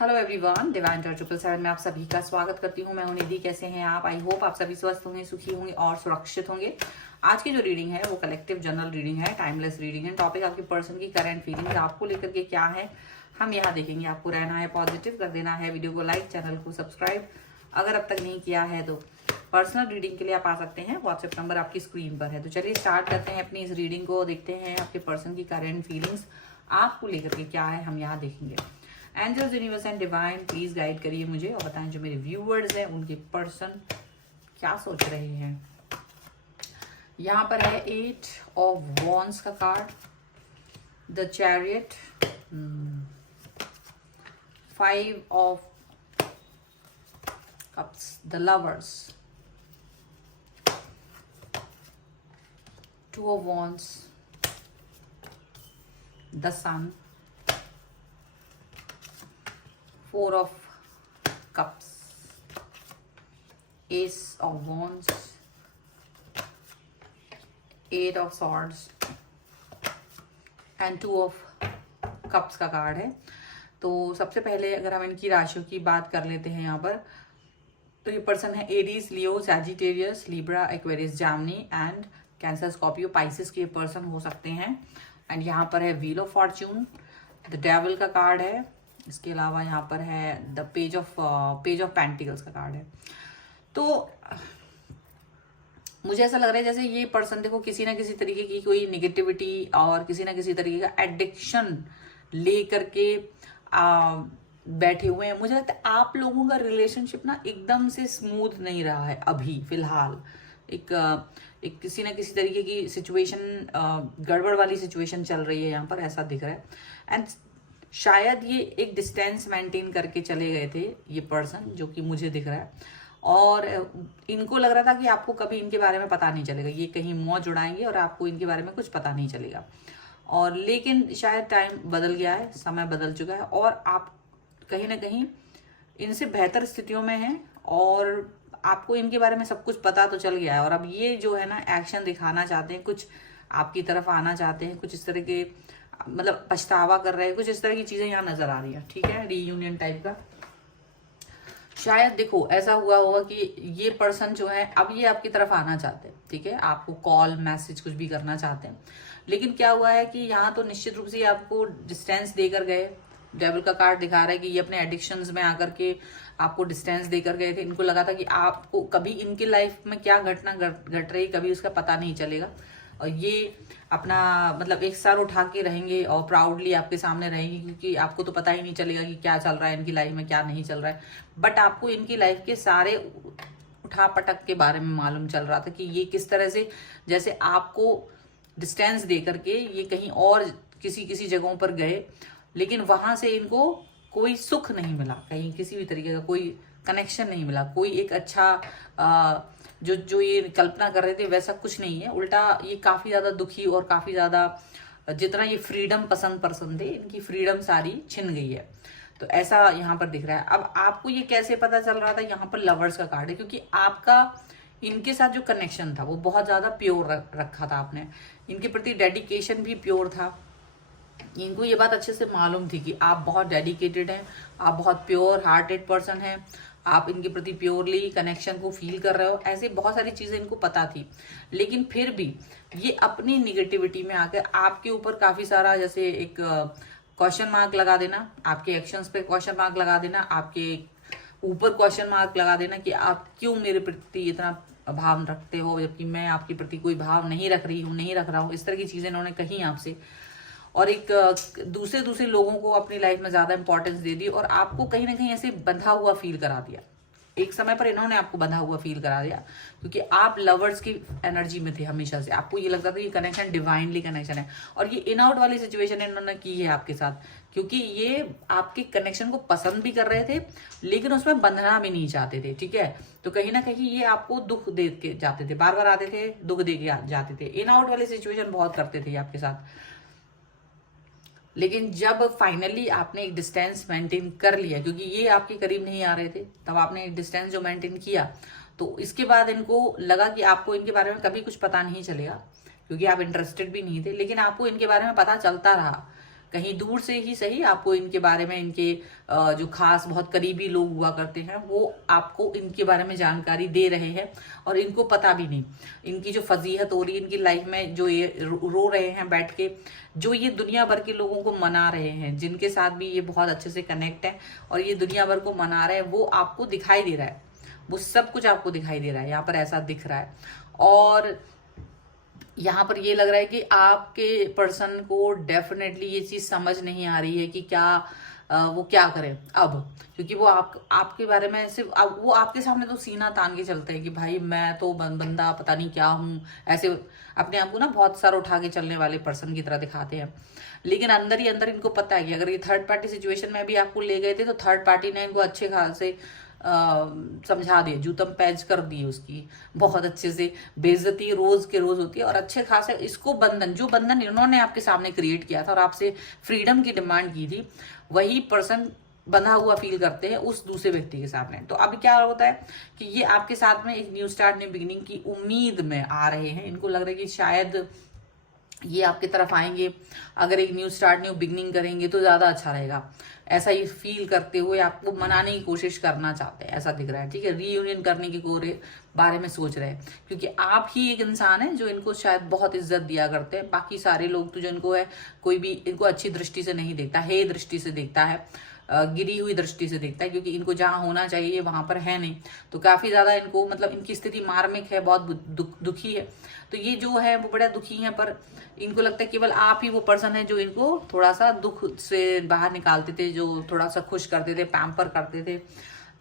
Hello everyone, divine Tor 777 में आप सभी का स्वागत करती हूँ। मैं हूं निधि। कैसे हैं आप? आई होप आप सभी स्वस्थ होंगे, सुखी होंगे और सुरक्षित होंगे। आज की जो रीडिंग है वो कलेक्टिव जनरल रीडिंग है, टाइमलेस रीडिंग है। टॉपिक आपके पर्सन की करंट फीलिंग्स आपको लेकर के क्या है हम यहाँ देखेंगे। आपको रहना है पॉजिटिव, कर देना है वीडियो को लाइक, चैनल को सब्सक्राइब अगर अब तक नहीं किया है तो। पर्सनल रीडिंग के लिए आप आ सकते हैं, व्हाट्सएप नंबर आपकी स्क्रीन पर है। तो चलिए स्टार्ट करते हैं अपनी इस रीडिंग को। देखते हैं आपके पर्सन की करंट फीलिंग्स आपको लेकर के क्या है हम यहाँ देखेंगे। Angels, universe and divine please guide करिए मुझे और बताएं जो मेरे व्यूवर्स हैं उनके पर्सन क्या सोच रहे हैं। यहाँ पर है 8 ऑफ वॉन्ड्स का card, the chariot, 5 of cups, the lovers, 2 of wands, the sun, 4 of cups, ace of wands, 8 of swords and 2 of cups का कार्ड है। तो सबसे पहले अगर हम इनकी राशियों की बात कर लेते हैं यहाँ पर, तो ये पर्सन है एरीज, लियो, सैजिटेरियस, लिब्रा, एक्वेरियस, जामनी एंड कैंसर, स्कॉर्पियो, पाइसिस के पर्सन हो सकते हैं। एंड यहाँ पर है wheel of Fortune, the devil का कार्ड है। इसके अलावा यहाँ पर है द पेज ऑफ पेंटिकल्स का कार्ड है। तो मुझे ऐसा लग रहा है जैसे ये पर्सन देखो किसी ना किसी तरीके की कोई निगेटिविटी और किसी ना किसी तरीके का एडिक्शन ले करके बैठे हुए हैं। मुझे लगता है आप लोगों का रिलेशनशिप ना एकदम से स्मूथ नहीं रहा है अभी फिलहाल। एक किसी ना किसी तरीके की सिचुएशन, गड़बड़ वाली सिचुएशन चल रही है यहाँ पर, ऐसा दिख रहा है। एंड शायद ये एक डिस्टेंस मेंटेन करके चले गए थे ये पर्सन, जो कि मुझे दिख रहा है। और इनको लग रहा था कि आपको कभी इनके बारे में पता नहीं चलेगा, ये कहीं मौज उड़ाएंगे और आपको इनके बारे में कुछ पता नहीं चलेगा। और लेकिन शायद टाइम बदल गया है, समय बदल चुका है और आप कहीं ना कहीं इनसे बेहतर स्थितियों में हैं और आपको इनके बारे में सब कुछ पता तो चल गया है। और अब ये जो है ना एक्शन दिखाना चाहते हैं, कुछ आपकी तरफ आना चाहते हैं, कुछ इस तरह के मतलब पछतावा कर रहे हैं, कुछ इस तरह की चीजें यहाँ नजर आ रही है। ठीक है, रीयूनियन टाइप का शायद। देखो ऐसा हुआ होगा कि ये पर्सन जो है अब ये आपकी तरफ आना चाहते हैं, ठीक है, आपको कॉल मैसेज कुछ भी करना चाहते हैं। लेकिन क्या हुआ है कि यहाँ तो निश्चित रूप से आपको डिस्टेंस देकर गए। डेविल का कार्ड दिखा रहा है कि ये अपने एडिक्शंस में आकर के आपको डिस्टेंस देकर गए थे। इनको लगा था कि आपको कभी इनकी लाइफ में क्या घटना घट रही कभी उसका पता नहीं चलेगा और ये अपना मतलब एक सर उठा के रहेंगे और प्राउडली आपके सामने रहेंगे, क्योंकि आपको तो पता ही नहीं चलेगा कि क्या चल रहा है इनकी लाइफ में, क्या नहीं चल रहा है। बट आपको इनकी लाइफ के सारे उठा पटक के बारे में मालूम चल रहा था कि ये किस तरह से जैसे आपको डिस्टेंस दे करके ये कहीं और किसी जगहों पर गए, लेकिन वहां से इनको कोई सुख नहीं मिला, कहीं किसी भी तरीके का कोई कनेक्शन नहीं मिला, कोई एक अच्छा जो ये कल्पना कर रहे थे वैसा कुछ नहीं है। उल्टा ये काफी ज्यादा दुखी और काफी ज्यादा, जितना ये फ्रीडम पसंद थे, इनकी फ्रीडम सारी छिन गई है। तो ऐसा यहाँ पर दिख रहा है। अब आपको ये कैसे पता चल रहा था? यहाँ पर लवर्स का कार्ड है, क्योंकि आपका इनके साथ जो कनेक्शन था वो बहुत ज्यादा प्योर रखा था आपने, इनके प्रति डेडिकेशन भी प्योर था। इनको ये बात अच्छे से मालूम थी कि आप बहुत डेडिकेटेड हैं, आप बहुत प्योर हार्टेड पर्सन हैं, आप इनके प्रति प्योरली कनेक्शन को फील कर रहे हो, ऐसे बहुत सारी चीजें इनको पता थी। लेकिन फिर भी ये अपनी निगेटिविटी में आकर आपके ऊपर काफी सारा जैसे एक क्वेश्चन मार्क लगा देना, आपके एक्शंस पे क्वेश्चन मार्क लगा देना, आपके ऊपर क्वेश्चन मार्क लगा देना कि आप क्यों मेरे प्रति इतना भाव रखते हो, जबकि मैं आपके प्रति कोई भाव नहीं रख रही हूँ, नहीं रख रहा हूँ। इस तरह की चीजें इन्होंने कही आपसे और एक दूसरे लोगों को अपनी लाइफ में ज्यादा इंपॉर्टेंस दे दी और आपको कहीं ना कहीं ऐसे बंधा हुआ फील करा दिया। एक समय पर इन्होंने आपको बंधा हुआ फील करा दिया, क्योंकि आप लवर्स की एनर्जी में थे हमेशा से। आपको ये लगता था ये कनेक्शन डिवाइनली कनेक्शन है और ये इन आउट वाली सिचुएशन इन्होंने की है आपके साथ, क्योंकि ये आपके कनेक्शन को पसंद भी कर रहे थे लेकिन उसमें बंधना भी नहीं चाहते थे। ठीक है, तो कहीं ना कहीं ये आपको दुख दे के जाते थे, बार बार आते थे, दुख दे के जाते थे। इन आउट वाली सिचुएशन बहुत करते थे आपके साथ। लेकिन जब फाइनली आपने एक डिस्टेंस मेंटेन कर लिया, क्योंकि ये आपके करीब नहीं आ रहे थे, तब आपने एक डिस्टेंस जो मेंटेन किया, तो इसके बाद इनको लगा कि आपको इनके बारे में कभी कुछ पता नहीं चलेगा, क्योंकि आप इंटरेस्टेड भी नहीं थे। लेकिन आपको इनके बारे में पता चलता रहा कहीं दूर से ही सही आपको इनके बारे में, इनके जो खास बहुत करीबी लोग हुआ करते हैं वो आपको इनके बारे में जानकारी दे रहे हैं और इनको पता भी नहीं इनकी जो फजीहत हो रही है इनकी लाइफ में, जो ये रो रहे हैं बैठ के, जो ये दुनिया भर के लोगों को मना रहे हैं, जिनके साथ भी ये बहुत अच्छे से कनेक्ट है और ये दुनिया भर को मना रहे हैं, वो आपको दिखाई दे रहा है, वो सब कुछ आपको दिखाई दे रहा है, यहाँ पर ऐसा दिख रहा है। और यहाँ पर ये लग रहा है कि आपके पर्सन को डेफिनेटली ये चीज समझ नहीं आ रही है कि क्या वो क्या करें अब, क्योंकि वो आपके बारे में सिर्फ वो आपके सामने तो सीना तान के चलते हैं कि भाई मैं तो बंदा पता नहीं क्या हूँ, ऐसे अपने आप को ना बहुत सारा उठा के चलने वाले पर्सन की तरह दिखाते हैं। लेकिन अंदर ही अंदर इनको पता है कि अगर ये थर्ड पार्टी सिचुएशन में भी आपको ले गए थे तो थर्ड पार्टी ने इनको अच्छे खासे समझा दिए, जूतम पैच कर दिए उसकी, बहुत अच्छे से बेइज्जती रोज के रोज होती है। और अच्छे खासे इसको बंधन, जो बंधन इन्होंने आपके सामने क्रिएट किया था और आपसे फ्रीडम की डिमांड की थी, वही पर्सन बंधा हुआ फील करते हैं उस दूसरे व्यक्ति के सामने। तो अभी क्या होता है कि ये आपके साथ में एक न्यू स्टार्ट, न्यू बिगिनिंग की उम्मीद में आ रहे हैं। इनको लग रहा है कि शायद ये आपकी तरफ आएंगे, अगर एक न्यू स्टार्ट, न्यू बिगनिंग करेंगे तो ज्यादा अच्छा रहेगा, ऐसा ही फील करते हुए आपको मनाने की कोशिश करना चाहते हैं, ऐसा दिख रहा है। ठीक है, रीयूनियन करने के बारे में सोच रहे हैं, क्योंकि आप ही एक इंसान है जो इनको शायद बहुत इज्जत दिया करते हैं। बाकी सारे लोग तो जो इनको है, कोई भी इनको अच्छी दृष्टि से नहीं देखता, हे दृष्टि से देखता है, गिरी हुई दृष्टि से देखता है, क्योंकि इनको जहां होना चाहिए वहां पर है नहीं। तो काफी ज्यादा इनको मतलब इनकी स्थिति मार्मिक है, बहुत दुखी है। तो ये जो है वो बड़ा दुखी है, पर इनको लगता है केवल आप ही वो पर्सन है जो इनको थोड़ा सा दुख से बाहर निकालते थे, जो थोड़ा सा खुश करते थे, पैम्पर करते थे।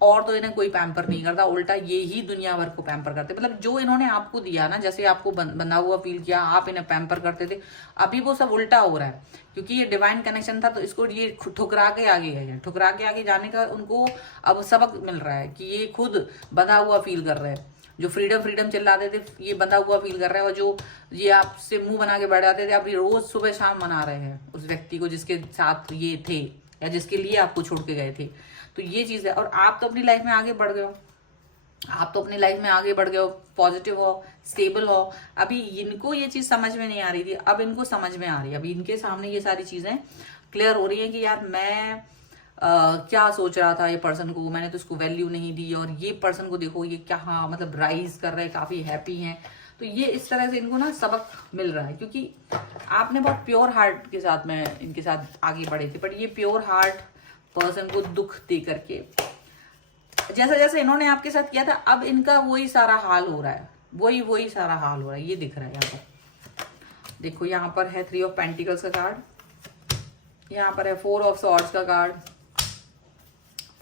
और तो इन्हें कोई पैम्पर नहीं करता, उल्टा ये ही दुनिया भर को पैम्पर करते। मतलब जो इन्होंने आपको दिया ना, जैसे आपको बंधा हुआ फील किया, आप इन्हें पैम्पर करते थे, अभी वो सब उल्टा हो रहा है, क्योंकि ये डिवाइन कनेक्शन था। तो इसको ये ठुकरा के आगे गए, ठुकरा के आगे जाने का उनको अब सबक मिल रहा है कि ये खुद बंधा हुआ फील कर रहे हैं। जो फ्रीडम फ्रीडम चिल्लाते थे, ये बंधा हुआ फील कर रहा है। और जो ये आपसे मुंह बना के बैठ जाते थे, अब ये रोज सुबह शाम मना रहे हैं उस व्यक्ति को जिसके साथ ये थे या जिसके लिए आपको छोड़ के गए थे। तो ये चीज है। और आप तो अपनी लाइफ में आगे बढ़ गए हो, आप तो अपनी लाइफ में आगे बढ़ गए हो, पॉजिटिव हो, स्टेबल हो। अभी इनको ये चीज समझ में नहीं आ रही थी, अब इनको समझ में आ रही है। अभी इनके सामने ये सारी चीजें क्लियर हो रही है कि यार मैं क्या सोच रहा था, ये पर्सन को मैंने तो इसको वैल्यू नहीं दी, और ये पर्सन को देखो ये क्या मतलब राइज कर रहे हैं, काफी हैप्पी हैं। तो ये इस तरह से इनको ना सबक मिल रहा है, क्योंकि आपने बहुत प्योर हार्ट के साथ में इनके साथ आगे बढ़े थे। बट ये प्योर हार्ट पर्सन को दुख दे करके, जैसा जैसा इन्होंने आपके साथ किया था, अब इनका वही सारा हाल हो रहा है, वही सारा हाल हो रहा है। ये दिख रहा है यहाँ पर, देखो यहाँ पर है 3 ऑफ पेंटिकल्स का कार्ड, यहाँ पर है 4 ऑफ सॉर्ड्स का card,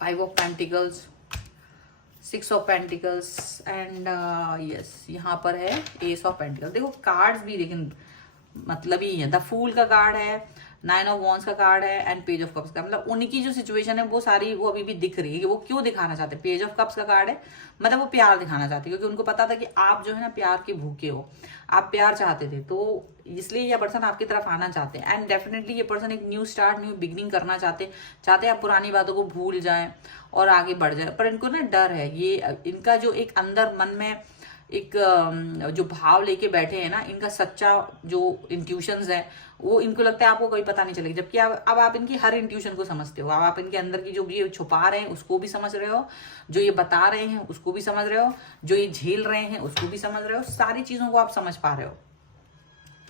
5 of pentacles, 6 of pentacles and yes यहाँ पर है एस ऑफ पेंटिकल्स। देखो कार्ड्स भी लेकिन मतलब ही है, द फूल का कार्ड है, 9 ऑफ वॉन्ड्स का कार्ड है एंड पेज ऑफ कप्स का। मतलब उनकी जो सिचुएशन है वो सारी वो अभी भी दिख रही है कि वो क्यों दिखाना चाहते हैं। पेज ऑफ कप्स का कार्ड है, मतलब वो प्यार दिखाना चाहते हैं, क्योंकि उनको पता था कि आप जो है ना प्यार के भूखे हो, आप प्यार चाहते थे, तो इसलिए ये पर्सन आपकी तरफ आना चाहते हैं। एंड डेफिनेटली ये पर्सन एक न्यू स्टार्ट, न्यू बिगनिंग करना चाहते हैं आप पुरानी बातों को भूल जाएं और आगे बढ़ जाए। पर इनको ना डर है, ये इनका जो एक अंदर मन में एक जो भाव लेके बैठे हैं ना, इनका सच्चा जो इंट्यूशंस है वो इनको लगता है आपको कोई पता नहीं चलेगा। जबकि अब आप इनकी हर इंट्यूशन को समझते हो, अब आप इनके अंदर की जो ये छुपा रहे हैं उसको भी समझ रहे हो, जो ये बता रहे हैं उसको भी समझ रहे हो, जो ये झेल रहे हैं उसको भी समझ रहे हो, सारी चीजों को आप समझ पा रहे हो।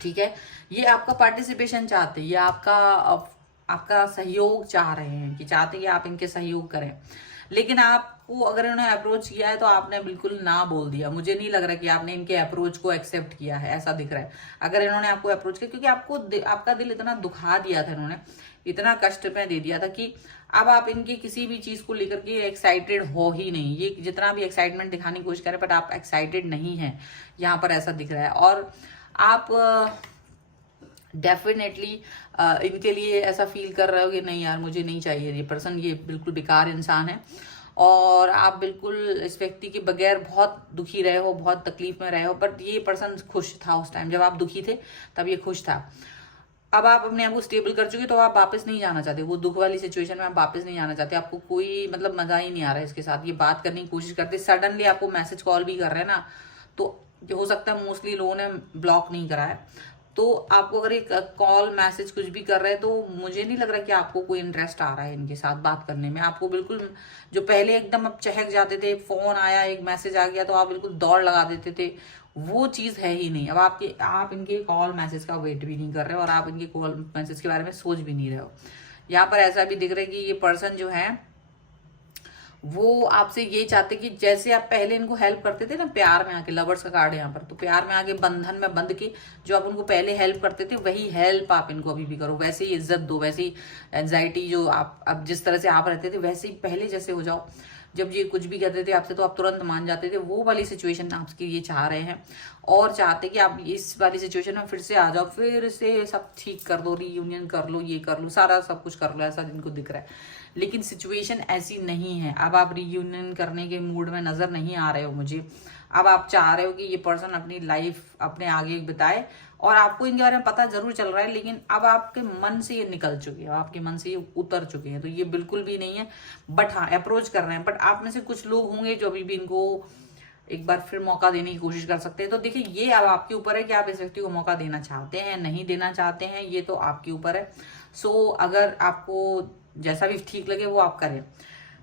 ठीक है, ये आपका पार्टिसिपेशन चाहते हैं, ये आपका सहयोग चाह रहे हैं, कि चाहते हैं कि आप इनके सहयोग करें। लेकिन आपको अगर इन्होंने अप्रोच किया है तो आपने बिल्कुल ना बोल दिया। मुझे नहीं लग रहा कि आपने इनके अप्रोच को एक्सेप्ट किया है, ऐसा दिख रहा है। अगर इन्होंने आपको अप्रोच किया, क्योंकि आपका दिल इतना दुखा दिया था इन्होंने, इतना कष्ट में दे दिया था कि अब आप इनकी किसी भी चीज को लेकर के एक्साइटेड हो ही नहीं। ये जितना भी एक्साइटमेंट दिखाने की कोशिश करें, बट आप एक्साइटेड नहीं है, यहाँ पर ऐसा दिख रहा है। और आप डेफिनेटली इनके लिए ऐसा फील कर रहे हो कि नहीं यार मुझे नहीं चाहिए ये पर्सन, ये बिल्कुल बेकार इंसान है। और आप बिल्कुल इस व्यक्ति के बगैर बहुत दुखी रहे हो, बहुत तकलीफ में रहे हो, बट ये पर्सन खुश था उस टाइम जब आप दुखी थे, तब ये खुश था। अब आप अपने आप को स्टेबल कर चुके, तो आप वापस नहीं जाना चाहते, वो दुख वाली सिचुएशन में आप वापस नहीं जाना चाहते। आपको कोई मतलब मजा ही नहीं आ रहा है इसके साथ, ये बात करने की कोशिश करते, सडनली आपको मैसेज कॉल भी कर रहे हैं ना, तो हो सकता है मोस्टली लोगों ने ब्लॉक नहीं करा है, तो आपको अगर एक कॉल मैसेज कुछ भी कर रहे हैं तो मुझे नहीं लग रहा कि आपको कोई इंटरेस्ट आ रहा है इनके साथ बात करने में। आपको बिल्कुल, जो पहले एकदम आप चहक जाते थे, फोन आया, एक मैसेज आ गया तो आप बिल्कुल दौड़ लगा देते थे, वो चीज है ही नहीं। अब आप इनके कॉल मैसेज का वेट भी नहीं कर रहे हो और आप इनके कॉल मैसेज के बारे में सोच भी नहीं रहे हो। यहाँ पर ऐसा भी दिख रहा है कि ये पर्सन जो है वो आपसे ये चाहते कि जैसे आप पहले इनको हेल्प करते थे ना प्यार में आके, लवर्स का कार्ड यहाँ पर, तो प्यार में आके बंधन में बंध के जो आप उनको पहले हेल्प करते थे वही हेल्प आप इनको अभी भी करो, वैसे ही इज्जत दो, वैसे ही एंजाइटी जो आप अब जिस तरह से आप रहते थे वैसे ही पहले जैसे हो जाओ। जब ये कुछ भी कहते थे आपसे तो आप तुरंत मान जाते थे, वो वाली सिचुएशन आपकी ये चाह रहे हैं और चाहते कि आप इस वाली सिचुएशन में फिर से आ जाओ, फिर से सब ठीक कर दो, रीयूनियन कर लो, ये कर लो, सारा सब कुछ कर लो, ऐसा इनको दिख रहा है। लेकिन सिचुएशन ऐसी नहीं है। अब आप रीयूनियन करने के मूड में नजर नहीं आ रहे हो मुझे। अब आप चाह रहे हो कि ये पर्सन अपनी लाइफ अपने आगे बताए और आपको इनके बारे में पता जरूर चल रहा है, लेकिन अब आपके मन से ये निकल चुके हैं, आपके मन से ये उतर चुके हैं, तो ये बिल्कुल भी नहीं है। बट हाँ, अप्रोच कर रहे हैं। बट आप में से कुछ लोग होंगे जो अभी भी इनको एक बार फिर मौका देने की कोशिश कर सकते हैं। तो देखिए, ये अब आपके ऊपर है कि आप इस व्यक्ति को मौका देना चाहते हैं, नहीं देना चाहते हैं, ये तो आपके ऊपर है। सो अगर आपको जैसा भी ठीक लगे वो आप करें।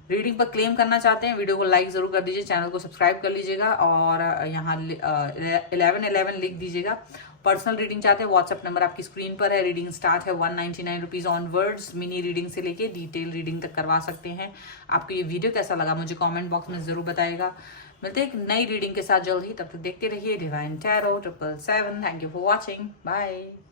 रीडिंग पर क्लेम करना चाहते हैं, वीडियो को लाइक जरूर कर दीजिए, चैनल को सब्सक्राइब कर लीजिएगा और यहाँ 1111 लिख दीजिएगा। पर्सनल रीडिंग चाहते हैं, व्हाट्सएप नंबर आपकी स्क्रीन पर है। रीडिंग स्टार्ट है 199 रुपीज ऑनवर्ड्स। मिनी रीडिंग से लेके डिटेल रीडिंग तक करवा सकते हैं। आपको ये वीडियो कैसा लगा मुझे कमेंट बॉक्स में जरूर बताइएगा। मिलते हैं एक नई रीडिंग के साथ जल्द ही, तब तक देखते रहिए divine tarot 777। Thank you for watching, bye.